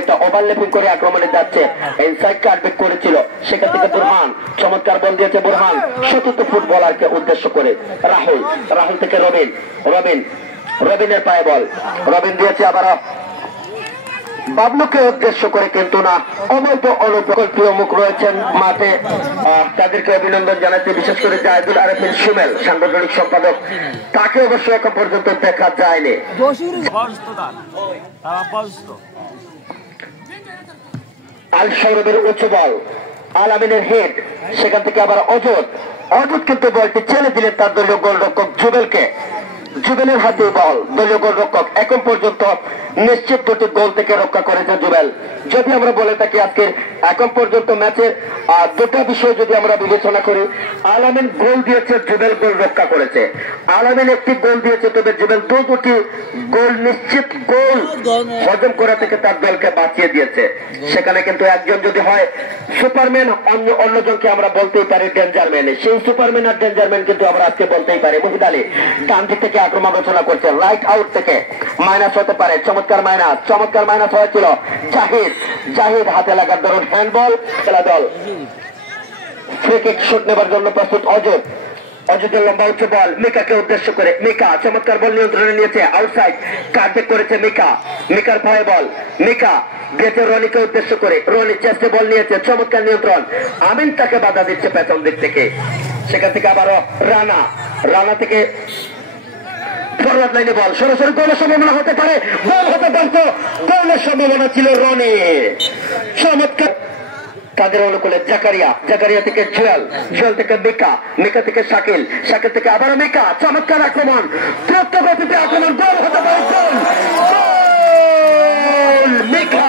একটা ওভারল্যাপিং করে আক্রমণে যাচ্ছে, ইনসাইড কাটব্যাক করেছিল, সেখান থেকে বুরহান চমৎকার বল দিয়েছে। বুরহান চতুর্থ ফুটবলারকে উদ্দেশ্য করে রাহুল থেকে রবিনের পায়ে বল, রবিন দিয়েছে আবার বাবলুকে উদ্দেশ্য করে, কিন্তু না, অবৈধ অনুপ্রকল্পীয় মুখ রয়েছেন মাঠে, তাদেরকে অভিনন্দন জানাতে, বিশেষ করে জাহিদুল আরেফিন সুমেল সাংগঠনিক সম্পাদক, তাকে অবশ্য এখন পর্যন্ত দেখা যায়নি। আল সৌরভের উঁচু বল, আল আমিনের হেড, সেখান থেকে আবার অজদ কিন্তু বলটি ছেড়ে দিলেন তার দলীয় গোলরক্ষক জুবেলের হাতে বল। দলীয় গোলরক্ষক এখন পর্যন্ত নিশ্চিত দুটি গোল থেকে রক্ষা করেছে জুবেল। যদি আমরা বলে থাকি আজকের এখন পর্যন্ত ম্যাচের দুটা বিষয় যদি আমরা বিবেচনা করি, আল আমিন গোল দিয়েছে, জুবেল গোল রক্ষা করেছে। আল আমিন একটি গোল দিয়েছে, তবে জুবেল দুটি গোল নিশ্চিত গোল হজম করা থেকে তার দলকে বাঁচিয়ে দিয়েছে। সেখানে কিন্তু একজন যদি হয় সুপারম্যান, অন্যজনকে আমরা বলতেই পারি ডেঞ্জারম্যান। সেই সুপারম্যান আর ডেঞ্জারম্যান কিন্তু আমরা আজকে বলতেই পারি। মুহিদ আলী ডান দিক থেকে আক্রমণ রচনা করছে, রাইট আউট থেকে মাইনাস হতে পারে, চমৎকার মাইনাস হয়েছিল। জাহিদ হাতে লাগার দরুন হ্যান্ডবল, খেলা দল ফ্রি কিক শুট নেবার জন্য প্রস্তুত। অজদের লম্বা উচ্চ বল মিকাকে উদ্দেশ্য করে, মিকা চমৎকার বল নিয়ন্ত্রণে নিয়েছে, আউটসাইড কাটব্যাক করেছে মিকার পায়ে বল, মিকা দিয়েছে রনিকে উদ্দেশ্য করে, রনি চেস্টে বল নিয়েছে, চমৎকার নিয়ন্ত্রণ, আমিন তাকে বাধা দিচ্ছে পেছন দিক থেকে। সেখান থেকে আবারও রানা থেকে ফরওয়ার্ড লাইনে বল, সরাসরি গোলের সম্ভাবনা হতে পারে, গোল হতে পারত, গোলের সম্ভাবনা ছিল রনি। চমৎকার তাদের অনুকূলে জাকারিয়া থেকে জুয়েল থেকে মিকা থেকে শাকিল থেকে আবারও মিকা, চমৎকার আক্রমণ, দ্রুত গতিতে আক্রমণ, গোল হতে পারে, গোল মিকা।